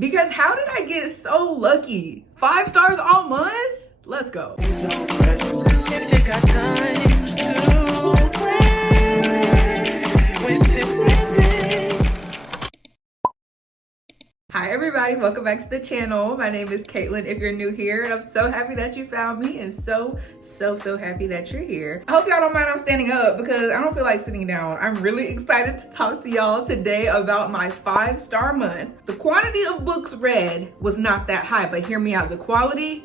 Because how did I get so lucky? 5 stars all month? Let's go. Hi everybody, welcome back to the channel. My name is Kaitlyn if you're new here, and I'm so happy that you found me and so happy that you're here. I hope y'all don't mind I'm standing up because I don't feel like sitting down. I'm really excited to talk to y'all today about my 5-star month. The quantity of books read was not that high, but hear me out, the quality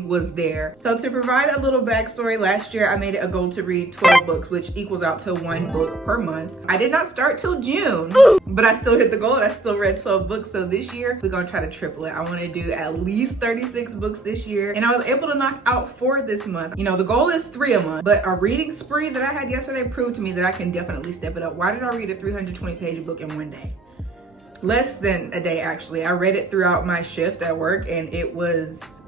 was there. So to provide a little backstory, last year I made it a goal to read 12 books, which equals out to 1 book per month. I did not start till June, but I still hit the goal and I still read 12 books. So this year we're gonna try to triple it. I wanna do at least 36 books this year, and I was able to knock out 4 this month. You know, the goal is 3 a month, but a reading spree that I had yesterday proved to me that I can definitely step it up. Why did I read a 320-page book in one day? Less than a day, actually. I read it throughout my shift at work, and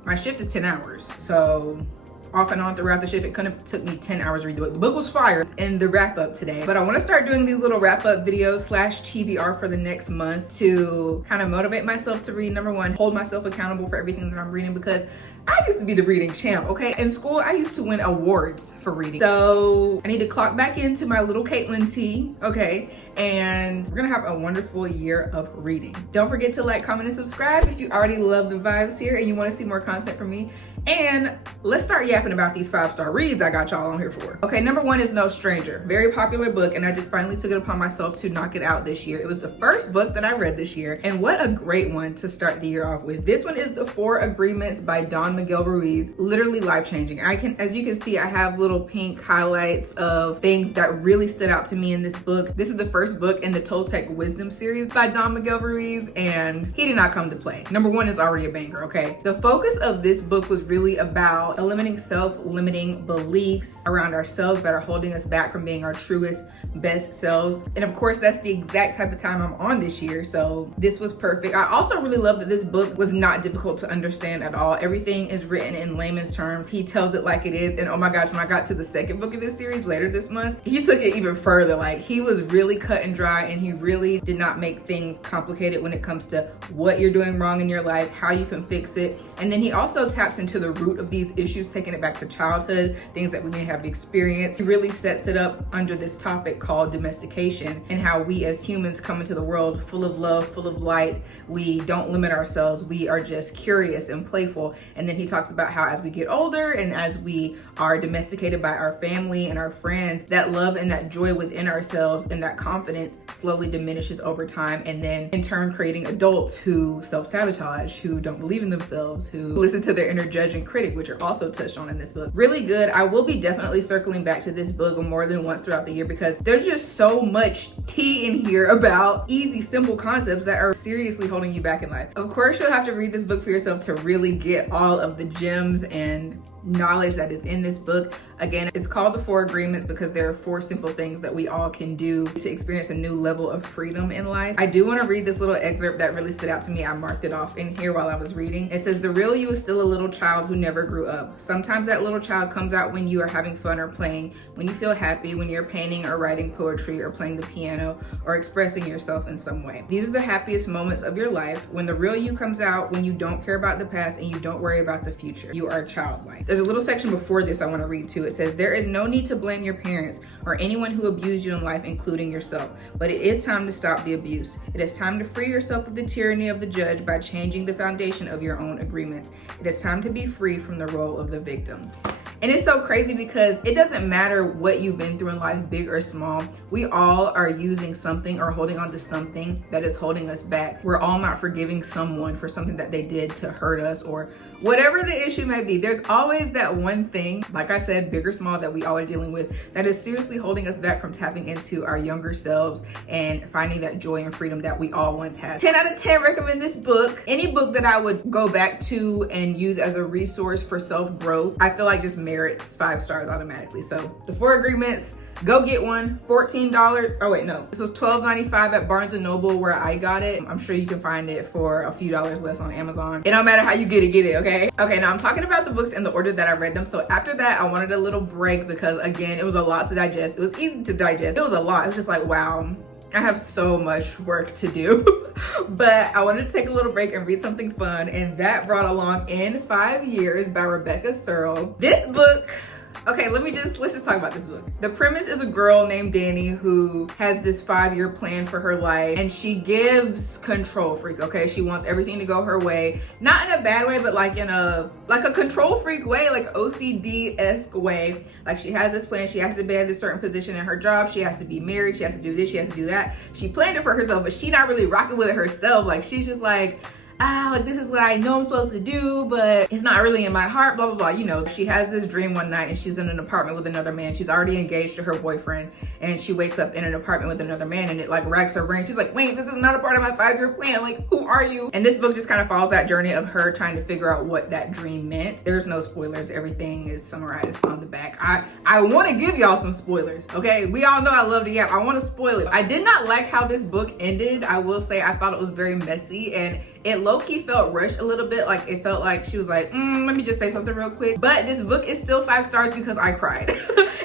my shift is 10 hours. So off and on throughout the shift, it could have took me 10 hours to read the book. The book was fire in the wrap up today, but I want to start doing these little wrap up videos / TBR for the next month to kind of motivate myself to read. Number one, hold myself accountable for everything that I'm reading, because I used to be the reading champ, okay? In school, I used to win awards for reading. So I need to clock back into my little Kaitlyn tea, okay? And we're gonna have a wonderful year of reading. Don't forget to like, comment, and subscribe if you already love the vibes here and you wanna see more content from me. And let's start yapping about these 5-star reads I got y'all on here for. Okay, number one is No Stranger. Very popular book, and I just finally took it upon myself to knock it out this year. It was the first book that I read this year, and what a great one to start the year off with. This one is The 4 Agreements by Don Miguel Ruiz. Literally life-changing. As you can see, I have little pink highlights of things that really stood out to me in this book. This is the first book in the Toltec Wisdom series by Don Miguel Ruiz, and he did not come to play. Number one is already a banger, okay? The focus of this book was really about eliminating self-limiting beliefs around ourselves that are holding us back from being our truest, best selves. And of course, that's the exact type of time I'm on this year, so this was perfect. I also really love that this book was not difficult to understand at all. Everything is written in layman's terms. He tells it like it is, and oh my gosh, when I got to the second book of this series later this month, he took it even further. Like, he was really cut and dry, and he really did not make things complicated when it comes to what you're doing wrong in your life, how you can fix it. And then he also taps into the root of these issues, taking it back to childhood, things that we may have experienced. He really sets it up under this topic called domestication, and how we as humans come into the world full of love, full of light. We don't limit ourselves. We are just curious and playful. And then he talks about how as we get older and as we are domesticated by our family and our friends, that love and that joy within ourselves and that confidence slowly diminishes over time, and then in turn creating adults who self-sabotage, who don't believe in themselves, who listen to their inner judge and critic, which are also touched on in this book. Really good. I will be definitely circling back to this book more than once throughout the year, because there's just so much tea in here about easy, simple concepts that are seriously holding you back in life. Of course, you'll have to read this book for yourself to really get all of the gems and knowledge that is in this book. Again, it's called The 4 Agreements because there are 4 simple things that we all can do to experience a new level of freedom in life. I do want to read this little excerpt that really stood out to me. I marked it off in here while I was reading. It says, "The real you is still a little child who never grew up. Sometimes that little child comes out when you are having fun or playing, when you feel happy, when you're painting or writing poetry or playing the piano or expressing yourself in some way. These are the happiest moments of your life, when the real you comes out, when you don't care about the past and you don't worry about the future. You are childlike." There's a little section before this I want to read too. It says, "There is no need to blame your parents or anyone who abused you in life, including yourself. But it is time to stop the abuse. It is time to free yourself of the tyranny of the judge by changing the foundation of your own agreements. It is time to be free from the role of the victim." And it's so crazy because it doesn't matter what you've been through in life, big or small. We all are using something or holding on to something that is holding us back. We're all not forgiving someone for something that they did to hurt us, or whatever the issue may be. There's always that one thing, like I said, big or small, that we all are dealing with that is seriously holding us back from tapping into our younger selves and finding that joy and freedom that we all once had. 10 out of 10 recommend this book. Any book that I would go back to and use as a resource for self-growth, I feel like just merits 5 stars automatically. So The 4 Agreements, go get one. $14. Oh wait, no, this was $12.95 at Barnes & Noble where I got it. I'm sure you can find it for a few dollars less on Amazon. It don't matter how you get it, okay? Okay, now I'm talking about the books in the order that I read them. So after that, I wanted a little break because again, it was a lot to digest. It was easy to digest. It was a lot. It was just like, wow. I have so much work to do, but I wanted to take a little break and read something fun, and that brought along In 5 Years by Rebecca Searle. This book, okay, let's just talk about this book. The premise is a girl named Danny who has this 5-year plan for her life, and she gives control freak, okay? She wants everything to go her way. Not in a bad way, but like in a control freak way, like OCD-esque way. Like she has this plan, she has to be at a certain position in her job, she has to be married, she has to do this, she has to do that. She planned it for herself, but she not really rocking with it herself. Like she's just like, like this is what I know I'm supposed to do, but it's not really in my heart, blah, blah, blah. You know, she has this dream one night and she's in an apartment with another man. She's already engaged to her boyfriend, and she wakes up in an apartment with another man, and it like racks her brain. She's like, wait, this is not a part of my 5-year plan. Like, who are you? And this book just kind of follows that journey of her trying to figure out what that dream meant. There's no spoilers. Everything is summarized on the back. I want to give y'all some spoilers, okay? We all know I love to yap. I want to spoil it. I did not like how this book ended. I will say I thought it was very messy, and it low-key felt rushed a little bit. Like it felt like she was like, let me just say something real quick. But this book is still 5 stars because I cried.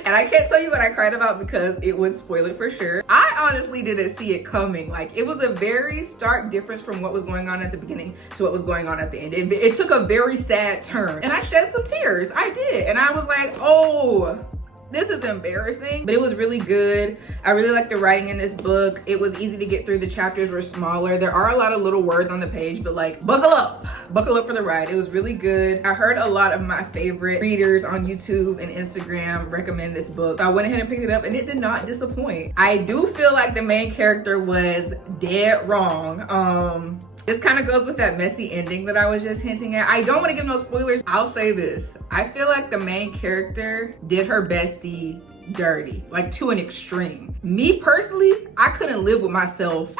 And I can't tell you what I cried about because it would spoil it for sure. I honestly didn't see it coming. Like it was a very stark difference from what was going on at the beginning to what was going on at the end. It took a very sad turn, and I shed some tears. I did. And I was like, oh, this is embarrassing, but it was really good. I really like the writing in this book. It was easy to get through. The chapters were smaller. There are a lot of little words on the page, but like buckle up for the ride. It was really good. I heard a lot of my favorite readers on YouTube and Instagram recommend this book. I went ahead and picked it up, and it did not disappoint. I do feel like the main character was dead wrong. This kind of goes with that messy ending that I was just hinting at. I don't want to give no spoilers. I'll say this. I feel like the main character did her bestie dirty, like to an extreme. Me personally, I couldn't live with myself.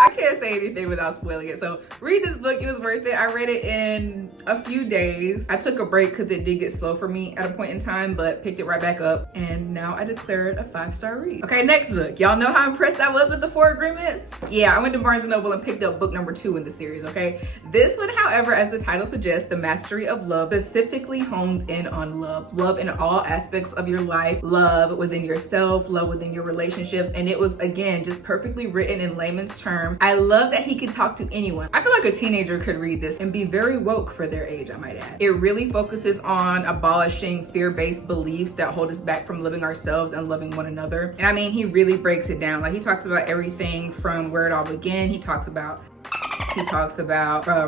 I can't say anything without spoiling it. So read this book. It was worth it. I read it in a few days. I took a break because it did get slow for me at a point in time, but picked it right back up. And now I declare it a 5-star read. Okay, next book. Y'all know how impressed I was with the 4 Agreements? Yeah, I went to Barnes & Noble and picked up book number 2 in the series, okay? This one, however, as the title suggests, The Mastery of Love, specifically hones in on love. Love in all aspects of your life. Love within yourself, love within your relationships. And it was, again, just perfectly written in layman's terms. I love that he could talk to anyone. I feel like a teenager could read this and be very woke for their age, I might add. It really focuses on abolishing fear-based beliefs that hold us back from loving ourselves and loving one another. And I mean, he really breaks it down. Like he talks about everything from where it all began. He talks about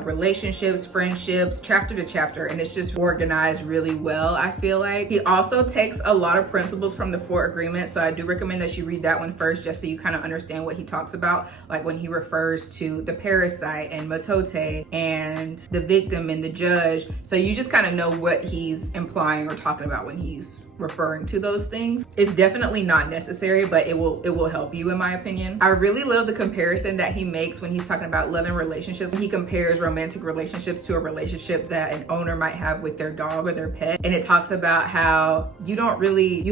relationships, friendships, chapter to chapter, and it's just organized really well, I feel like. He also takes a lot of principles from the 4 Agreements, so I do recommend that you read that one first just so you kind of understand what he talks about, like when he refers to the parasite and matote and the victim and the judge, so you just kind of know what he's implying or talking about when he's referring to those things. It's definitely not necessary, but it will help you, in my opinion. I really love the comparison that he makes when he's talking about love and relationships. He compares romantic relationships to a relationship that an owner might have with their dog or their pet, and it talks about how you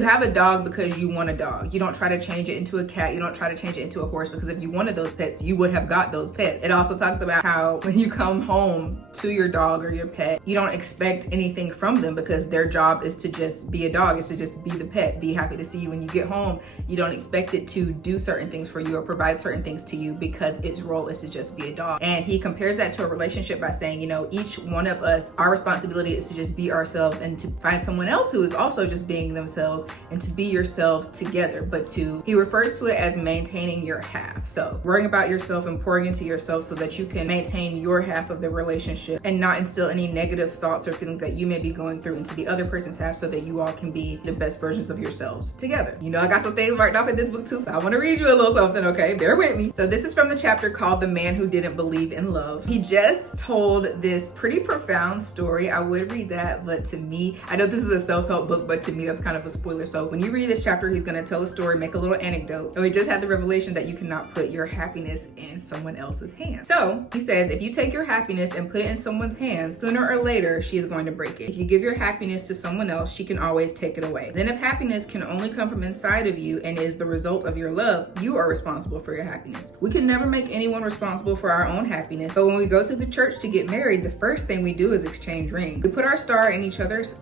have a dog because you want a dog. You don't try to change it into a cat. You don't try to change it into a horse, because if you wanted those pets, you would have got those pets. It also talks about how when you come home to your dog or your pet, you don't expect anything from them because their job is to just be a dog. Is to just be the pet, be happy to see you when you get home. You don't expect it to do certain things for you or provide certain things to you because its role is to just be a dog. And he compares that to a relationship by saying, you know, each one of us, our responsibility is to just be ourselves and to find someone else who is also just being themselves and to be yourselves together. But he refers to it as maintaining your half. So worrying about yourself and pouring into yourself so that you can maintain your half of the relationship and not instill any negative thoughts or feelings that you may be going through into the other person's half, so that you all can be the best versions of yourselves together. You know, I got some things marked off in this book too, so I want to read you a little something, okay? Bear with me. So this is from the chapter called The Man Who Didn't Believe in Love. He just told this pretty profound story. I would read that, but to me, I know this is a self-help book, but to me, that's kind of a spoiler. So when you read this chapter, he's going to tell a story, make a little anecdote, and we just had the revelation that you cannot put your happiness in someone else's hands. So he says, if you take your happiness and put it in someone's hands, sooner or later, she is going to break it. If you give your happiness to someone else, she can always take it away. Then if happiness can only come from inside of you and is the result of your love, you are responsible for your happiness. We can never make anyone responsible for our own happiness. So when we go to the church to get married, the first thing we do is exchange rings. We put our star in each other's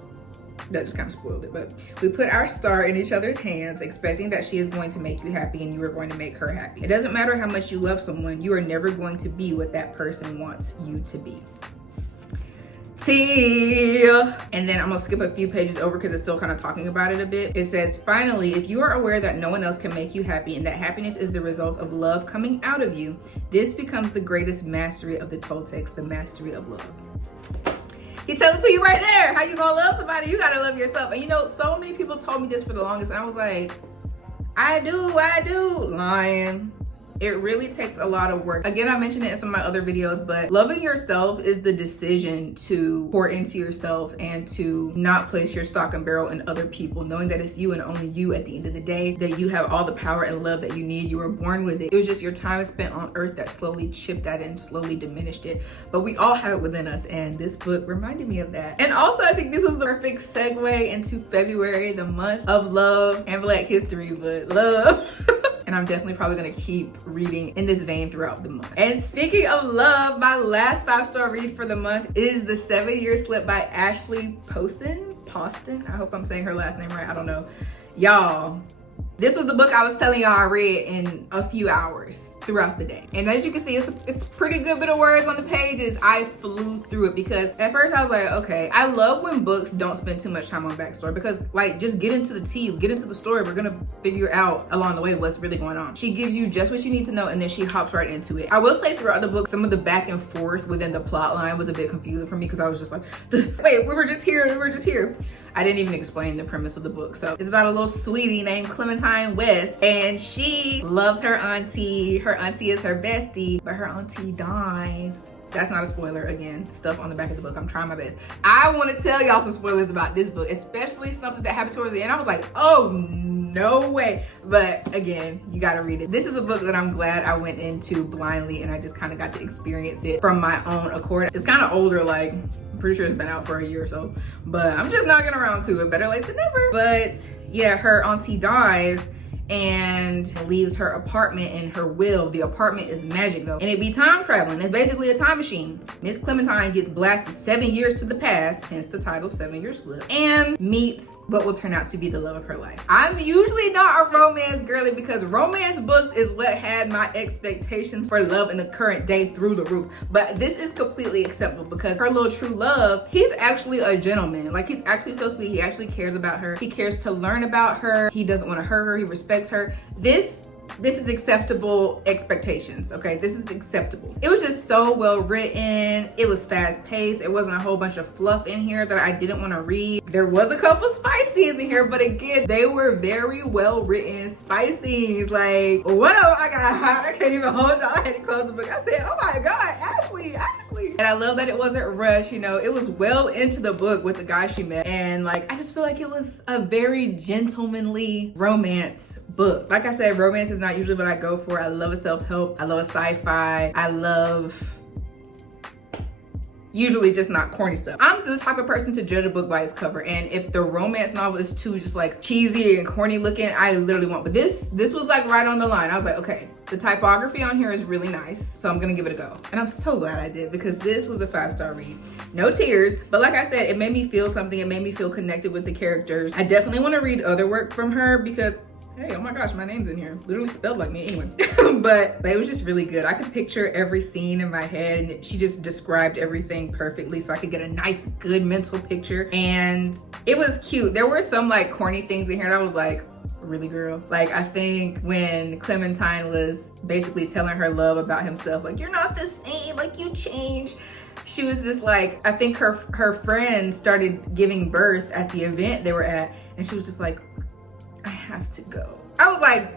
that just kind of spoiled it. But we put our star in each other's hands, expecting that she is going to make you happy and you are going to make her happy. It doesn't matter how much you love someone, you are never going to be what that person wants you to be. See, and then I'm gonna skip a few pages over because it's still kind of talking about it a bit. It says, finally, if you are aware that no one else can make you happy and that happiness is the result of love coming out of you, this becomes the greatest mastery of the Toltecs, the mastery of love. He tells it to you right there. How you gonna love somebody? You gotta love yourself. And you know, so many people told me this for the longest, and I was like, I do. Lying. It really takes a lot of work. Again, I mentioned it in some of my other videos, but loving yourself is the decision to pour into yourself and to not place your stock and barrel in other people, knowing that it's you and only you at the end of the day, that you have all the power and love that you need. You were born with it. It was just your time spent on earth that slowly chipped at it and slowly diminished it. But we all have it within us, and this book reminded me of that. And also, I think this was the perfect segue into February, the month of love and Black history, but love. And I'm definitely probably gonna keep reading in this vein throughout the month. And speaking of love, my last 5-star read for the month is The 7-Year Slip by Ashley Poston. I hope I'm saying her last name right, I don't know. Y'all, this was the book I was telling y'all I read in a few hours throughout the day. And as you can see, it's a pretty good bit of words on the pages. I flew through it because at first I was like, okay, I love when books don't spend too much time on backstory because like, just get into the tea, get into the story. We're gonna figure out along the way what's really going on. She gives you just what you need to know and then she hops right into it. I will say throughout the book, some of the back and forth within the plot line was a bit confusing for me because I was just like, wait, we were just here. I didn't even explain the premise of the book. So it's about a little sweetie named Clementine West, and she loves her auntie. Her auntie is her bestie, but her auntie dies. That's not a spoiler. Again, stuff on the back of the book. I'm trying my best. I want to tell y'all some spoilers about this book, especially something that happened towards the end. I was like, oh, no way. But again, you got to read it. This is a book that I'm glad I went into blindly and I just kind of got to experience it from my own accord. It's kind of older, like, I'm pretty sure it's been out for a year or so, but I'm just not getting around to it. Better late than never. But yeah, her auntie dies and leaves her apartment in her will. The apartment is magic though, and it be time traveling. It's basically a time machine. Miss Clementine gets blasted 7 years to the past, hence the title 7-Year Slip, and meets what will turn out to be the love of her life. I'm usually not a romance girly because romance books is what had my expectations for love in the current day through the roof, but this is completely acceptable because her little true love, he's actually a gentleman. Like, he's actually so sweet. He actually cares about her. He cares to learn about her. He doesn't want to hurt her. He respects her. This is acceptable expectations, okay? This is acceptable. It was just so well written. It was fast paced. It wasn't a whole bunch of fluff in here that I didn't want to read. There was a couple spice scenes in here, but again, they were very well written spice scenes. Like, one of them I got hot. I can't even hold y'all. I had to close the book. I said, oh my God, Ashley. And I love that it wasn't rushed, you know, it was well into the book with the guy she met. And like, I just feel like it was a very gentlemanly romance book. Like I said, romance is not usually what I go for. I love a self-help. I love a sci-fi. I love usually just not corny stuff. I'm the type of person to judge a book by its cover, and if the romance novel is too just like cheesy and corny looking, I literally won't. But this was like right on the line. I was like, okay, the typography on here is really nice, so I'm gonna give it a go. And I'm so glad I did because this was a 5-star read. No tears, but like I said, it made me feel something. It made me feel connected with the characters. I definitely want to read other work from her because, hey, oh my gosh, my name's in here. Literally spelled like me anyway. but it was just really good. I could picture every scene in my head and she just described everything perfectly so I could get a nice, good mental picture. And it was cute. There were some like corny things in here that I was like, really, girl? Like, I think when Clementine was basically telling her love about himself, like, you're not the same, like, you changed. She was just like, I think her friend started giving birth at the event they were at, and she was just like, I have to go. I was like,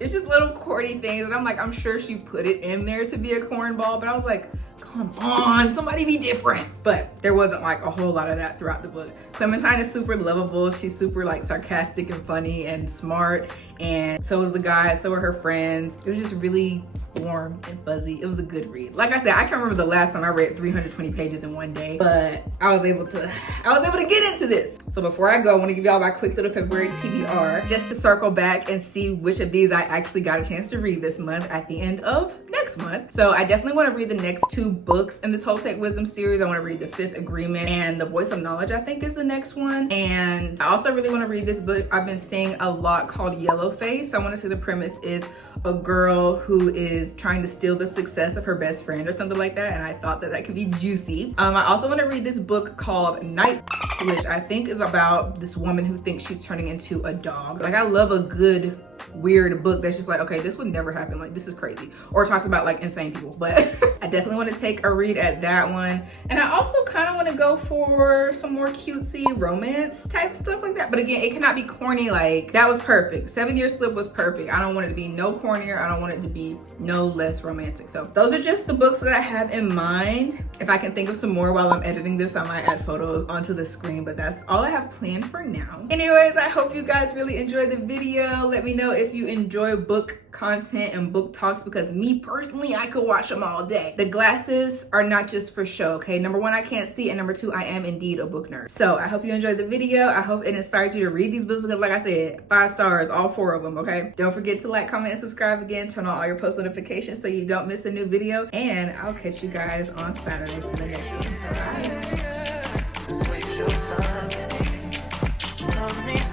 it's just little corny things, and I'm like, I'm sure she put it in there to be a cornball, but I was like, come on, somebody be different. But there wasn't like a whole lot of that throughout the book. Clementine is super lovable. She's super like sarcastic and funny and smart, and so is the guy, so are her friends. It was just really warm and fuzzy. It was a good read. Like I said, I can't remember the last time I read 320 pages in one day, but I was able to get into this. So before I go, I want to give y'all my quick little February TBR just to circle back and see which of these I actually got a chance to read this month at the end of next next month. So I definitely want to read the next 2 books in the Toltec Wisdom series. I want to read The Fifth Agreement and The Voice of Knowledge, I think is the next one. And I also really want to read this book I've been seeing a lot called Yellowface. I want to say the premise is a girl who is trying to steal the success of her best friend or something like that, and I thought that that could be juicy. I also want to read this book called Night, which I think is about this woman who thinks she's turning into a dog. Like, I love a good weird book that's just like, okay, this would never happen, like this is crazy, or talks about like insane people. But I definitely want to take a read at that one. And I also kind of want to go for some more cutesy romance type stuff like that, but again, it cannot be corny. Like, that was perfect. 7 Year Slip was perfect. I don't want it to be no cornier, I don't want it to be no less romantic. So those are just the books that I have in mind. If I can think of some more while I'm editing this, I might add photos onto the screen, but that's all I have planned for now. Anyways, I hope you guys really enjoyed the video. Let me know if you enjoy book content and book talks, because me personally, I could watch them all day. The glasses are not just for show, okay? Number 1, I can't see, and number 2, I am indeed a book nerd. So I hope you enjoyed the video. I hope it inspired you to read these books, because like I said, 5 stars, all 4 of them, okay? Don't forget to like, comment, and subscribe again. Turn on all your post notifications so you don't miss a new video, and I'll catch you guys on Saturday for the next one.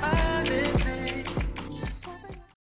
Bye.